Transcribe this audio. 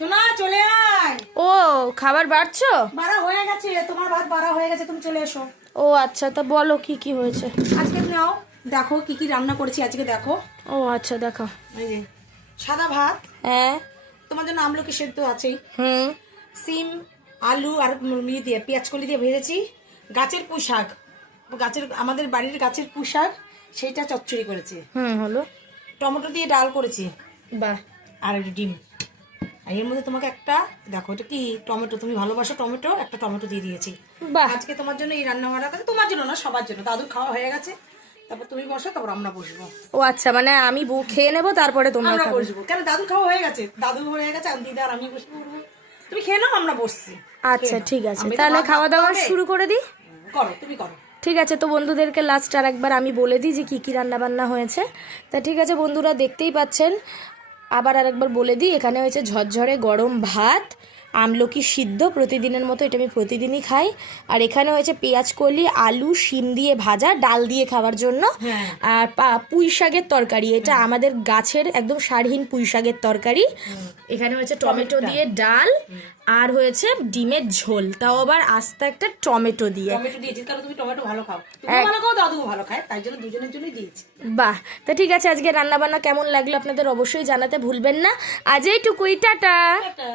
শোনা চলে আয়। ও খাবার বাড়ছো? বাড়া হয়ে গেছে, তোমার ভাত বাড়া হয়ে গেছে, তুমি চলে এসো। ও আচ্ছা, তা বলো কি কি হয়েছে আজকে নাও, দেখো কি কি রান্না করেছি আজকে দেখো। ও আচ্ছা দেখো। এই যে সাদা ভাত, হ্যাঁ। তোমার জন্য আমলকি সেদ্ধ আছেই, হুম। সিম আলু আর ইয়ে দিয়ে পেঁয়াজ কলি দিয়ে ভেজেছি, গাছের পুঁই শাক, আমাদের বাড়ির গাছের পুঁই শাক, সেইটা চচ্চড়ি করেছি, হলো। টমেটো দিয়ে ডাল করেছি, বাহ। আর একটু ডিম। আর এর মধ্যে তোমাকে একটা দেখো, এটা কি টমেটো, তুমি ভালোবাসো টমেটো, একটা টমেটো দিয়ে দিয়েছি। বাহ। আজকে তোমার জন্য এই রান্না বান্না করে, তোমার জন্য না সবার জন্য, দাদুর খাওয়া হয়ে গেছে, তারপর তুমি বসো, তারপর আমরা বসবো। ও আচ্ছা, মানে আমি খেয়ে নেবো তারপরে তোমরা আমরা খাবে। বসবো কেন, দাদুর খাওয়া হয়ে গেছে, দাদু হয়ে গেছে, আর দিদা আর আমি বসে পড়বো। তুমি খেয়ে নাও, আমরা বসছি। আচ্ছা খেয়ে নাও। ঠিক আছে, আমি তো তাহলে ভাত খাওয়া ভাত দাওয়া খাবে। শুরু করে দিই। করো, তুমি করো। ঠিক আছে, তো বন্ধুদেরকে লাস্ট আর একবার আমি বলে দিই যে কি কি রান্না বান্না হয়েছে। তা ঠিক আছে বন্ধুরা, দেখতেই পাচ্ছেন, আবার আরেকবার বলে দিই, এখানে হয়েছে ঝরঝরে গরম ভাত, আমলকি সিদ্ধ, প্রতিদিনের মতো এটা আমি প্রতিদিনই খাই। আর এখানে হয়েছে পেঁয়াজ কলি, আলু, শিম দিয়ে ভাজা, ডাল দিয়ে খাওয়ার জন্য। হ্যাঁ। আর পুঁই শাকের তরকারি, এটা আমাদের গাছের একদম সারহীন পুঁই শাকের তরকারি। এখানে হয়েছে টমেটো দিয়ে ডাল, আর হয়েছে ডিমের ঝোল, তাও আবার আস্তে একটা টমেটো দিয়ে। টমেটো দিয়েছি কারণ তুমি টমেটো ভালো খাও, তুমি ভালো খাও, দাদুও ভালো খায়, তাই জন্য দুজনের জন্যই দিয়েছি। বাহ, তা ঠিক আছে, আজকে রান্না বান্না কেমন লাগলো আপনাদের অবশ্যই জানাতে ভুলবেন না। আজ এইটুকুই, টাটা। টাটা।